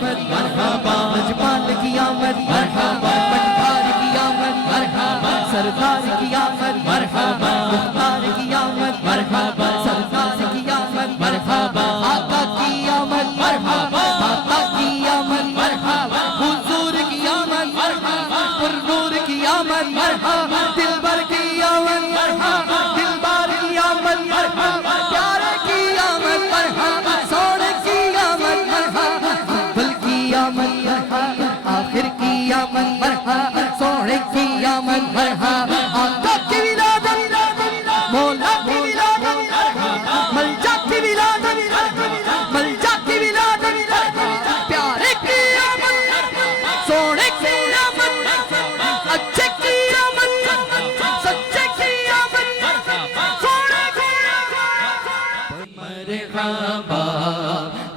आमद मरहबा, लजपाल की आमद मरहबा, पटवार की आमद मरहबा, सरदार की आमद मरहबा, मुख्तार की आमद मरहबा, सरदार की आमद मरहबा, आका की आमद मरहबा, दाता की आमद मरहबा, हुजूर की आमद मरहबा, पुरनूर की आमद मरहबा, दिलबर की आमद मरहबा, दिलबार की आमद मरहबा, प्यारे की आमद मरहबा, सोने की आमद मरहबा, अव्वल की आमद मरहबा, आखिर की आमद मरहबा, सोने की आमद मरहबा, आका की विलादत, मौला की विलादत, मलजा की विलादत, मलजा की विलादत, प्यारे की आमद, सोने की आमद, अच्छे की आमद, सच्चे की आमद, सोने की आमद। मरहबा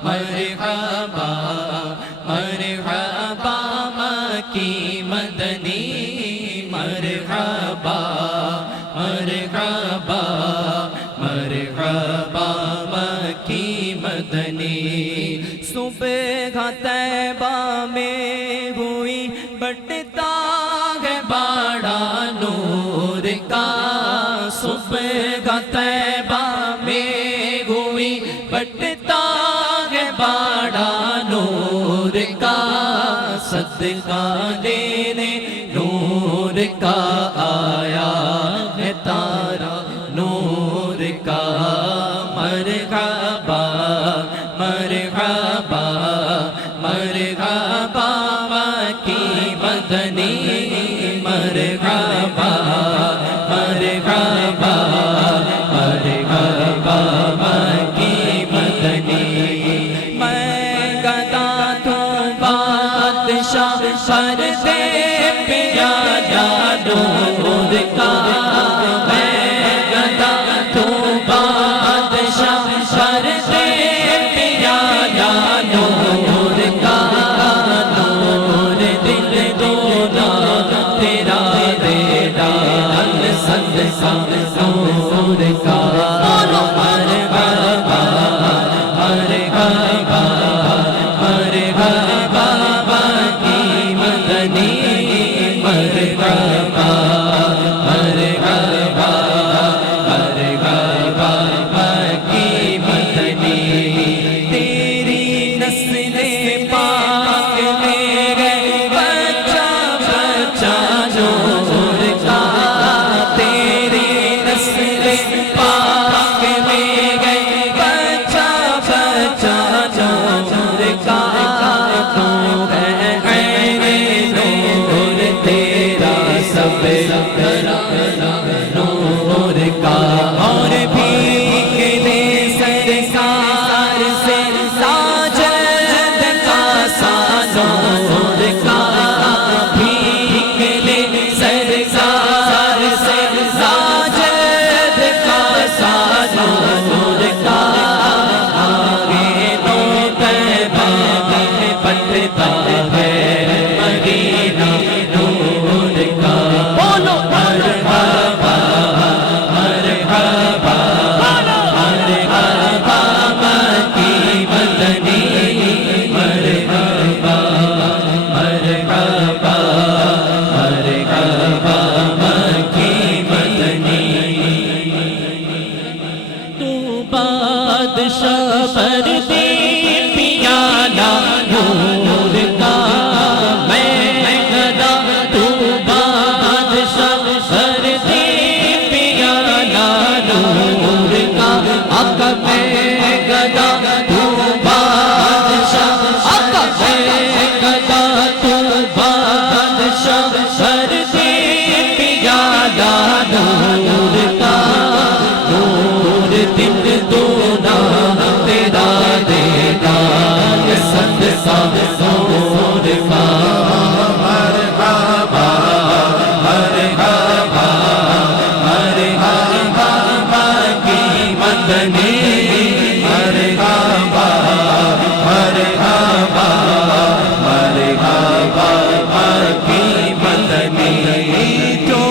मरहबा मरहबा मक्की मदनी, मरहबा मरहबा मरहबा मक्की मदनी। सुबह तैबा में हुई बढ़ता है बड़ा नूर का, सुबह तैबा में हुई बढ़ता है बड़ा नूर का, सदका लेने नूर का आया है तारा नूर का। मरहबा मरहबा मरहबा मक्की मदनी, मरहबा मरहबा मरहबा मक्की मदनी। मैं गदा तो बादशाह सर दे प्यारा नूर का, मैं गदा तो बादशाह सर दे प्यारा नूर का, नूर दिल दोना तेरा बेटा सद सा नूर का। मरहबा मरहबा मरहबा मक्की मदनी, मरहबा मरहबा मरहबा मक्की मदनी। तेरी नस्ले पाक में गए बच्चा बच्चा नूर का, तेरी नस्ले पाक में गए बच्चा बच्चा नूर का। तू है नूर तेरा सब नूर का, और भीगे सरकार से साजद का सा नूर का, भीगे सरकार से साजद का सा नूर का। आगे नो तैबा में बनता है मदीना नूर का। बोलो मरहबा मरहबा मरहबा मक्की मदनी, मरहबा मरहबा मरहबा मक्की मदनी। तू बादशाह पर दे पियाला नूर का, मैं गदा तू बादशाह पर दे पियाला नूर का। आका मैं गदा तू बादशाह, आका मैं गदा तू बादशाह पर दे पियाला नूर का, नूर दिन दोना तेरा देना सद सा नूर का। मरहबा मरहबा मरहबा मक्की मदनी, मरहबा मरहबा मरहबा मक्की मदनी। जो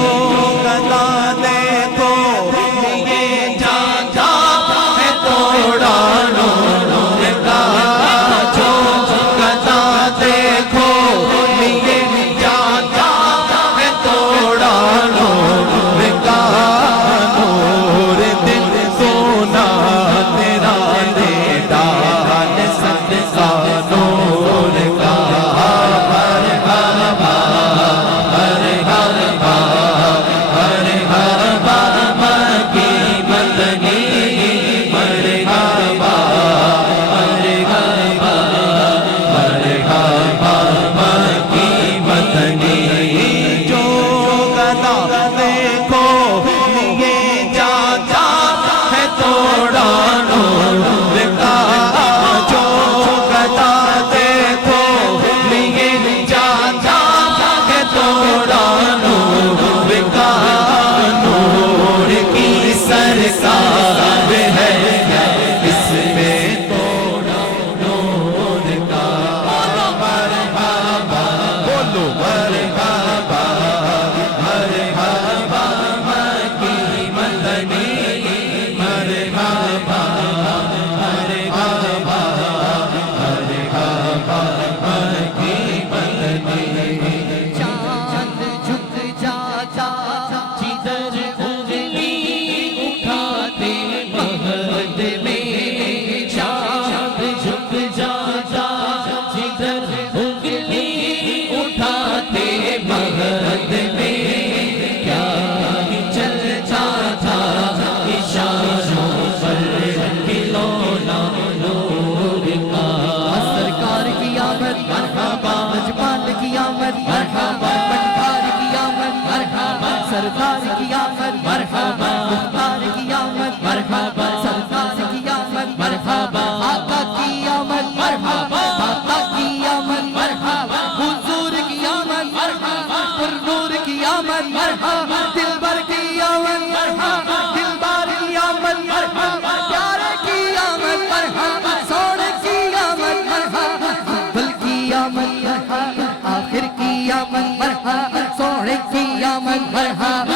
गदा देखो ये जाता है तोड़ा नूर का, जो गदा نور کا مرحبا مرحبا مرحبا مکی مدنی مرحبا مرحبا مرحبا مکی مدنی جو گدا دیکھو لیے جاتا ہے توڑا نور کا جو گدا دیکھو لیے جاتا ہے توڑا نور کا نور کی سرکار ہے اس میں توڑا نور کا مرحبا بولو مرحبا مرحبا مکی مدنی مرحبا مرحبا مرحبا مکی مدنی چاند جھک جاتا جدھر انگلی اٹھاتے مہد میں چاند جھک جاتا جدھر انگلی اٹھاتے مہد میں کیا چلتا تھا اشاروں پر کھلونا نور کا سرکار کی آمد مرحبا مجمال کی آمد مرحبا پٹھار کی آمد مرحبا سردار کی آمد مرحبا مختار کی آمد مرحبا سردار کی آمد مرحبا آقا کی آمد مرحبا آقا کی آمد مرحبا حضور کی آمد مرحبا پر نور کی آمد مرحبا دلبر کی آمد مرحبا دلبار کی آمد مرحبا پیارے کی آمد مرحبا سونے کی آمد مرحبا اول کی آمد مرحبا آخر کی آمد مرحبا سونے کی آمد مرحبا